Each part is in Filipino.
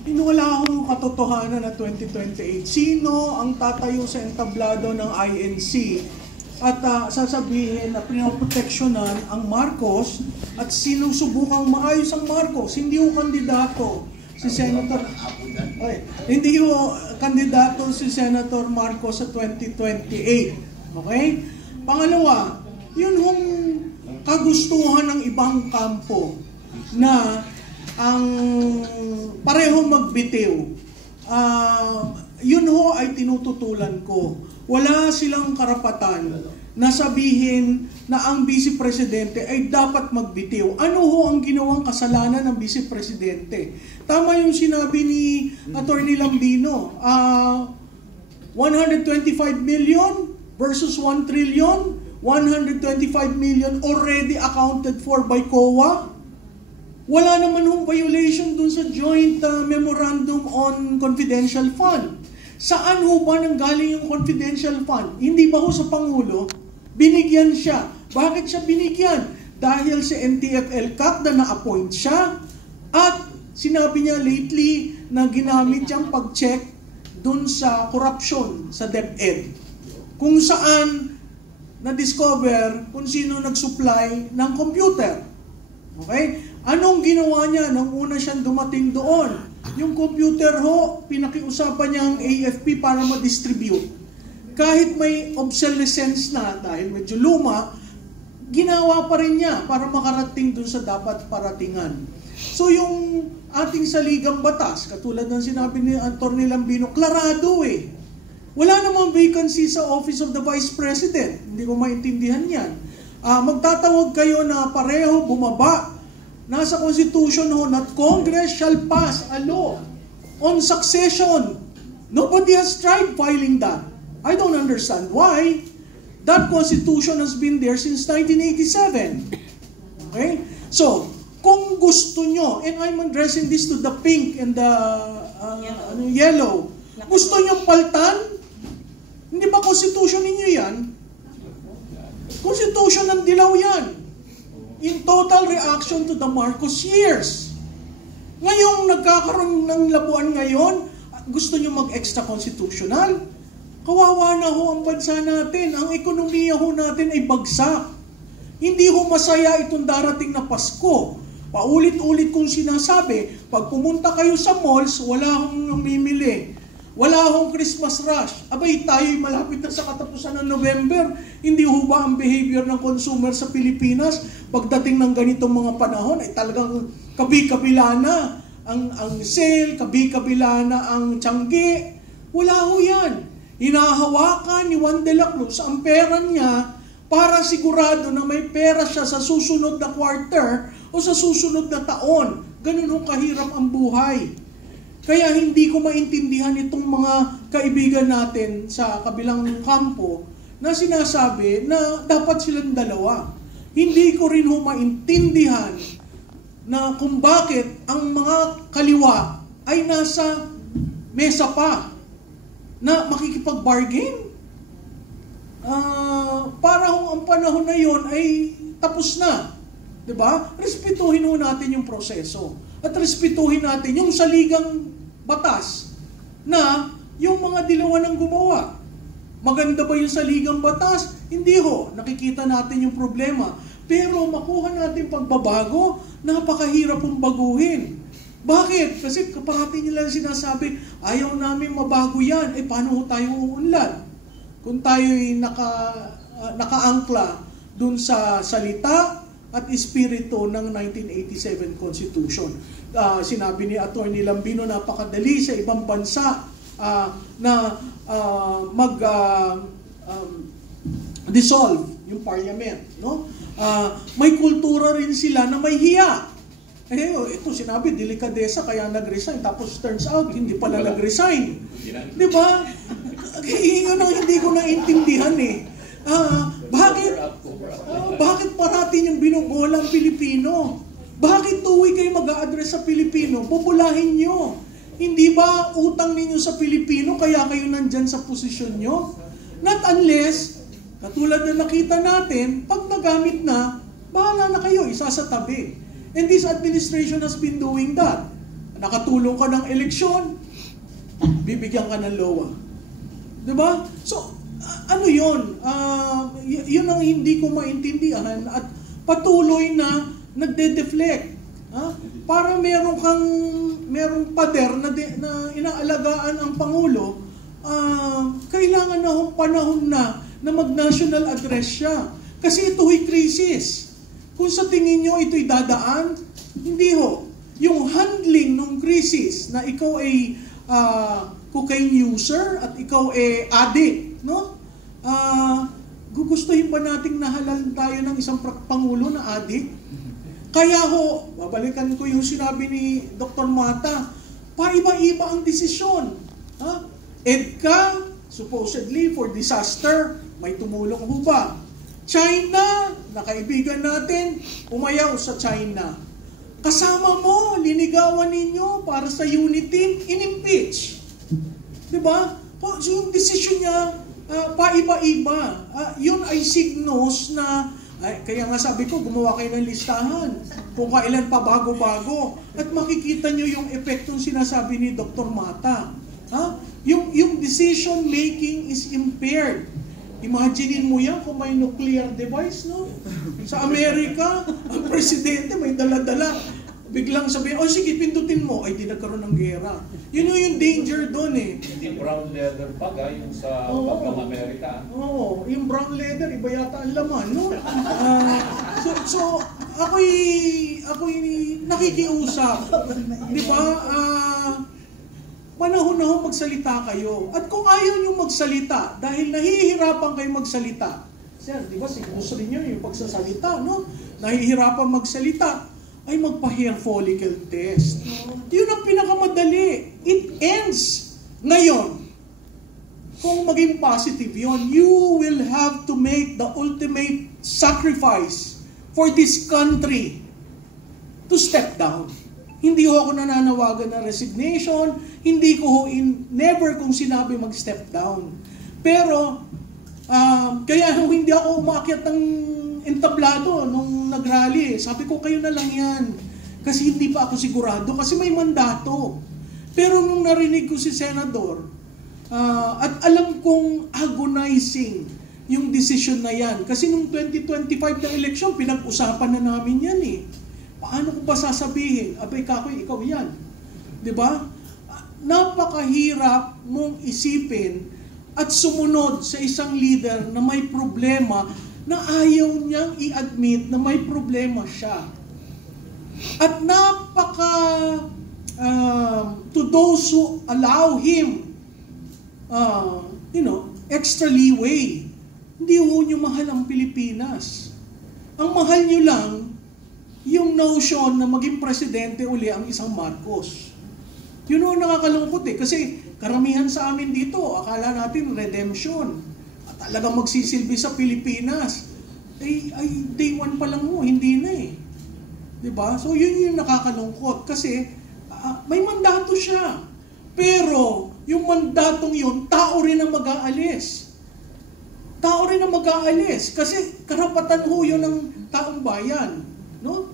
Wala akong katotohanan na 2028. Sino ang tatayo sa entablado ng INC at sasabihin na pinoproteksyonan ang Marcos at sinusubukang maayos ang Marcos? Hindi yung kandidato si Senator si Senator Marcos sa 2028. Okay? Pangalawa, yun yung kagustuhan ng ibang kampo na ang pareho magbitiw. Yun ho ay tinututulan ko. Wala silang karapatan na sabihin na ang Vice Presidente ay dapat magbitiw. Ano ho ang ginawang kasalanan ng Vice Presidente? Tama yung sinabi ni Attorney Lambino. 125 million versus 1 trillion. 125 million already accounted for by COA. Wala naman hong violation dun sa joint memorandum on confidential fund. Saan ho ba nanggaling yung confidential fund? Hindi ba ho sa Pangulo? Binigyan siya. Bakit siya binigyan? Dahil sa NTF-ELCAC na na-appoint siya at sinabi niya lately na ginamit siyang pag-check dun sa corruption sa DepEd. Kung saan na-discover kung sino nag-supply ng computer. Okay? Anong ginawa niya nang una siyang dumating doon? Yung computer ho, pinakiusapan niya ang AFP para ma-distribute. Kahit may obsolescence na dahil medyo luma, ginawa pa rin niya para makarating doon sa dapat paratingan. So yung ating saligang batas, katulad ng sinabi ni Atty. Lambino, klarado eh. Wala namang vacancy sa Office of the Vice President. Hindi ko maintindihan yan. Magtatawag kayo na pareho bumaba. Nasa Constitution ho, that Congress shall pass a law on succession. Nobody has tried filing that. I don't understand why. That Constitution has been there since 1987. Okay? So, kung gusto nyo, and I'm addressing this to the pink and the yellow, gusto nyo paltan? Hindi ba Constitution ninyo yan? Constitution ng dilaw yan. In total reaction to the Marcos years. Ngayong nagkakaroon ng labuan ngayon, gusto nyo mag-extra constitutional? Kawawa na ho ang bansa natin. Ang ekonomiya ho natin ay bagsak. Hindi ho masaya itong darating na Pasko. Paulit-ulit kong sinasabi, pag pumunta kayo sa malls, wala hong namimili. Wala hong Christmas rush. Abay, tayo'y malapit na sa katapusan ng November. Hindi ho ba ang behavior ng consumer sa Pilipinas pagdating ng ganitong mga panahon ay talagang kabi-kabila na ang sale, kabi-kabila na ang tiyanggi. Wala ho yan. Hinahawakan ni Juan de la Cruz ang pera niya para sigurado na may pera siya sa susunod na quarter o sa susunod na taon. Ganun ho kahirap ang buhay. Kaya hindi ko maintindihan itong mga kaibigan natin sa kabilang kampo na sinasabi na dapat silang dalawa. Hindi ko rin ho maintindihan na kung bakit ang mga kaliwa ay nasa mesa pa na makikipag-bargain. Para ang panahon na yon ay tapos na. Diba? Respetuhin ho natin yung proseso. At respetuhin natin yung saligang batas na yung mga dilawan ang gumawa. Maganda ba yung saligang batas? Hindi ho. Nakikita natin yung problema. Pero makuha natin pagbabago, napakahirap pong baguhin. Bakit? Kasi parati nila sinasabi, ayaw namin mabago yan. Paano ho tayo uunlad? Kung tayo'y nakaangkla dun sa salita at espiritu ng 1987 Constitution. Sinabi ni Atty. Lambino, napakadali sa ibang bansa na dissolve yung parliament. No? May kultura rin sila na may hiya. Ito sinabi, delikadesa kaya nag-resign. Tapos turns out, hindi pala nag-resign. Di ba? Yun ang hindi ko naintindihan eh. Bakit parati yung binubola ang Pilipino? Bakit tuwi kayo mag-a-address sa Pilipino? Populahin nyo. Hindi ba utang ninyo sa Pilipino kaya kayo nandyan sa posisyon nyo? Not unless, katulad na nakita natin, pag nagamit na, bahala na kayo, isa sa tabi. And this administration has been doing that. nakatulong ka ng eleksyon, bibigyan ka ng LOA. Diba? So, ano yun? Yun ang hindi ko maintindihan at patuloy na nagde-deflect. Para merong pader na inaalagaan ang Pangulo, kailangan na panahon na mag-national address siya. Kasi ito'y krisis. Kung sa tingin nyo ito'y dadaan, hindi ho. Yung handling ng krisis na ikaw ay cocaine user at ikaw ay addict, no? Gugustuhin ba nating nahalal tayo ng isang Pangulo na addict? Kaya ho, babalikan ko yung sinabi ni Dr. Mata, paiba-iba ang desisyon. EDCA, supposedly for disaster, may tumulong ho ba? China, na kaibigan natin, umayaw sa China. Kasama mo, linigawan ninyo para sa unity, in-impeach. Diba? So yung desisyon niya, paiba-iba. Yun ay signos na, kaya nga sabi ko, gumawa kayo ng listahan. Kung kailan pa bago-bago. At makikita nyo yung epektong sinasabi ni Dr. Mata. Yung decision making is impaired. Imaginein mo yan kung may nuclear device, no? Sa Amerika, ang presidente may dala-dala. Biglang sabihin, sige, pindutin mo. Ay, di nagkaroon ng gera. Yun yung danger doon eh. Hindi brown leather bag, yung sa pagkang Amerika. Oo, yung brown leather, iba yata ang laman, no? So ako'y nakikiusap. Di ba? Panahon na ho magsalita kayo. At kung ayaw nyo magsalita, dahil nahihirapan kayo magsalita, sir, di ba, gusto rin nyo yung pagsasalita, no? Nahihirapan magsalita, ay magpa-hair follicle test. Yun ang pinakamadali. It ends ngayon. Kung maging positive yun, you will have to make the ultimate sacrifice for this country to step down. Hindi ho ako nananawagan ng resignation, hindi ko ho never kung sinabi mag-step down. Pero, kaya hindi ako umakyat ng entablado nung nag-rally. Sabi ko, kayo na lang yan. Kasi hindi pa ako sigurado, kasi may mandato. Pero nung narinig ko si Senador, at alam kong agonizing yung decision na yan. Kasi nung 2025 na eleksyon, pinag-usapan na namin yan eh. Paano ko pa sasabihin? Abay kakoy, ikaw yan. Diba? Napakahirap mong isipin at sumunod sa isang leader na may problema na ayaw niyang i-admit na may problema siya. At to those who allow him, extra leeway, hindi ho nyo mahal ang Pilipinas. Ang mahal nyo lang, yung notion na maging presidente uli ang isang Marcos. Yun ho nakakalungkot eh, kasi karamihan sa amin dito, akala natin redemption. Talagang magsisilbi sa Pilipinas, ay day one pa lang mo, hindi na eh. Diba? So yun yung nakakalungkot kasi may mandato siya. Pero yung mandatong yun, tao rin ang mag-aalis. Tao rin ang mag-aalis kasi karapatan ho yun ng taong bayan. No?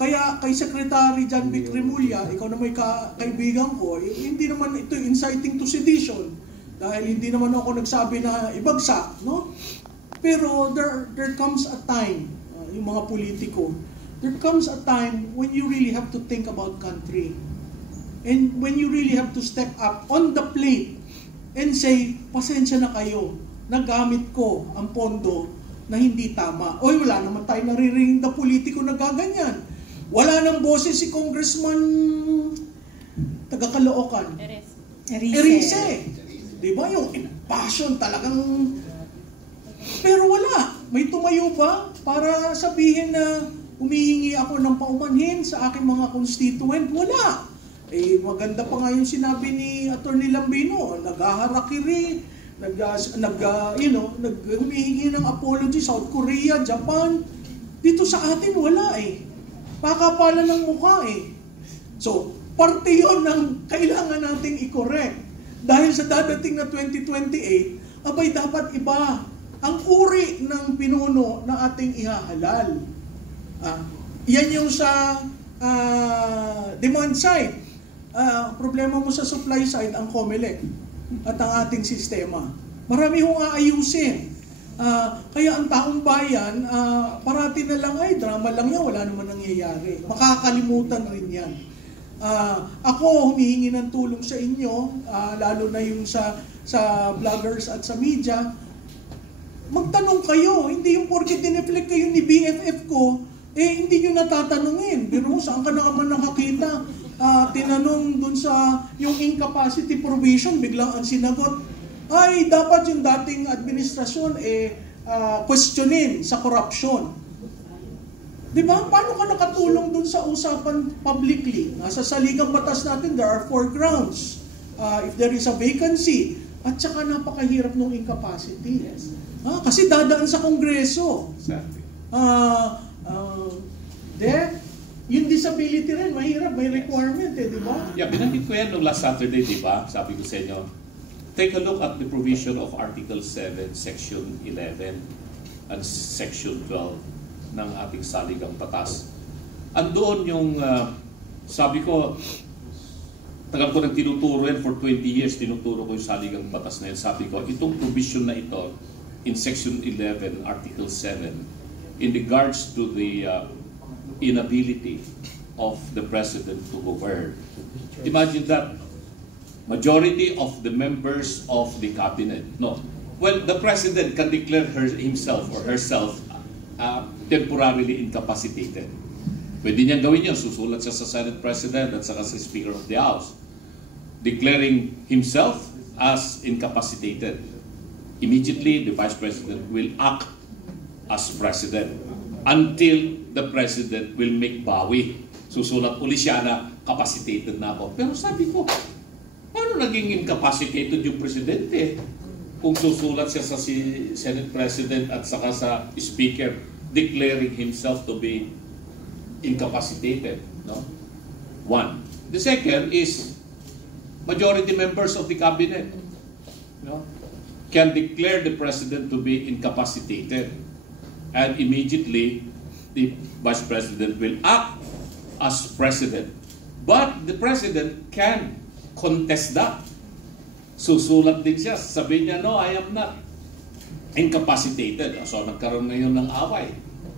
Kaya kay Secretary John Vic Remulla, ikaw na may kaibigan ko, hindi naman ito inciting to sedition. Dahil hindi naman ako nagsabi na ibagsak, no? Pero there comes a time, yung mga politiko, there comes a time when you really have to think about country. And when you really have to step up on the plate and say, pasensya na kayo, nagamit ko ang pondo na hindi tama. Oy, wala naman tayo naririnig na politiko na gaganyan. Wala nang boses si Congressman taga-Caloocan. Erice. Diba? Yung passion talagang... Pero wala. May tumayo ba para sabihin na humihingi ako ng paumanhin sa aking mga constituent? Wala. Maganda pa nga yung sinabi ni Atty. Lambino. Naghaharakiri, humihingi ng apology, South Korea, Japan. Dito sa atin, wala eh. Pakapalan ng mukha eh. So, parte yun ng kailangan nating i-correct. Dahil sa dadating na 2028, abay dapat iba ang uri ng pinuno na ating ihahalal. Yan yung sa demand side. problema mo sa supply side ang COMELEC at ang ating sistema. Marami hong aayusin. Kaya ang taong bayan, parati na lang, ay drama lang yan, wala naman nangyayari. Makakalimutan rin yan. Ako, humihingi ng tulong sa inyo, lalo na yung sa vloggers at sa media. Magtanong kayo, hindi yung porke dineflect kayo ni BFF ko, hindi nyo natatanungin. Pero saan ka naman nakakita? Tinanong dun sa yung incapacity provision, biglang ang sinagot, ay dapat yung dating administrasyon questionin sa corruption. Diba? Paano ka nakatulong dun sa usapan publicly? Nasa saligang batas natin, there are 4 grounds. If there is a vacancy, at saka napakahirap ng incapacity. Yes. Kasi dadaan sa Kongreso. Exactly. Yung disability rin, mahirap, may requirement di ba? Yeah, binanggit ko yan nung last Saturday, di ba? Sabi ko sa inyo, take a look at the provision of Article 7, Section 11, and Section 12 ng ating saligang batas. Andoon yung, sabi ko, tagal ko nang tinuturo yan for 20 years, tinuturo ko yung saligang batas na yan. Sabi ko, itong provision na ito, in Section 11, Article 7, in regards to the inability of the President to govern. Imagine that, majority of the members of the cabinet. No. Well, the President can declare himself or herself temporarily incapacitated. Pwede niyang gawin yun. Susulat siya sa Senate President at saka sa Speaker of the House, declaring himself as incapacitated. Immediately, the Vice President will act as President until the President will make bawi. Susulat uli siya na capacitated na ako. Pero sabi ko, paano naging incapacitated yung Presidente? Kung susulat siya sa Senate President at saka sa Speaker declaring himself to be incapacitated. No? One. The second is majority members of the cabinet can declare the President to be incapacitated, and immediately the Vice President will act as President. But the President can contest that. Susulat din siya, sabihin niya, no, I am not incapacitated. So nagkaroon ngayon ng away,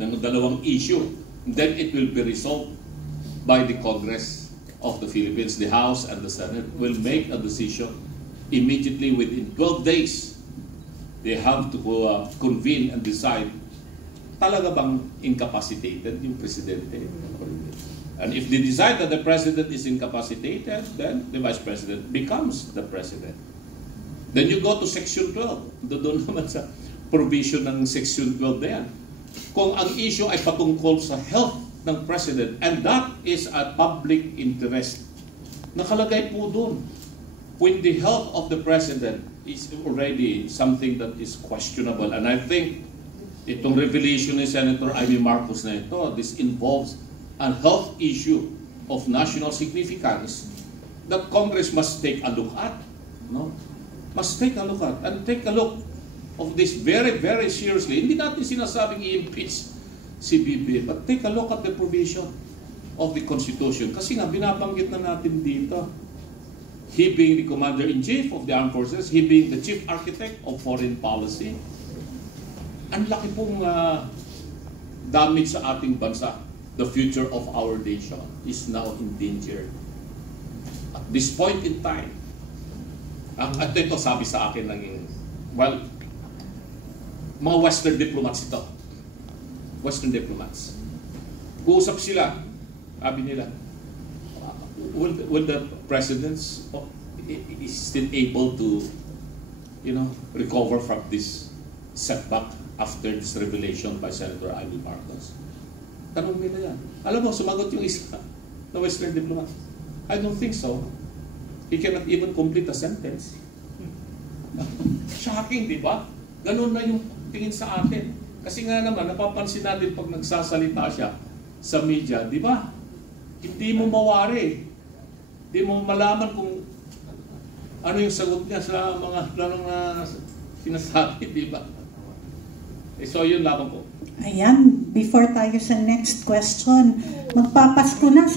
ng dalawang issue. Then it will be resolved by the Congress of the Philippines. The House and the Senate will make a decision immediately within 12 days. They have to convene and decide, talaga bang incapacitated yung Presidente? And if they decide that the President is incapacitated, then the Vice President becomes the President. Then you go to Section 12. Doon naman sa provision ng Section 12 na yan. Kung ang issue ay patungkol sa health ng President, and that is a public interest, nakalagay po doon. When the health of the President is already something that is questionable, and I think itong revelation ni Senator Amy Marcos na ito, this involves a health issue of national significance that Congress must take a look at. No? Must take a look at. And take a look of this very, very seriously. Hindi natin sinasabing i-impeach si BBM, but take a look at the provision of the Constitution. Kasi nga, binabanggit na natin dito. He being the Commander-in-Chief of the Armed Forces, he being the Chief Architect of Foreign Policy. Ang laki pong damage sa ating bansa. The future of our nation is now in danger. At this point in time, at ito sabi sa akin ng, well, mga Western diplomats ito. Western diplomats. Kuusap sila, sabi nila, will the presidents is still able to, recover from this setback after this revelation by Senator Amy Marcos? Tanong nila yan. Alam mo, sumagot yung isa na Western diplomat. I don't think so. He cannot even complete a sentence. Shocking, di ba? Ganun na yung tingin sa atin. Kasi nga naman, napapansin natin pag nagsasalita siya sa media, di ba? Hindi mo mawari. Hindi mo malaman kung ano yung sagot niya sa mga planong na sinasabi, di ba? So, yun lamang po. Ayan, before tayo sa next question, magpapasko na sa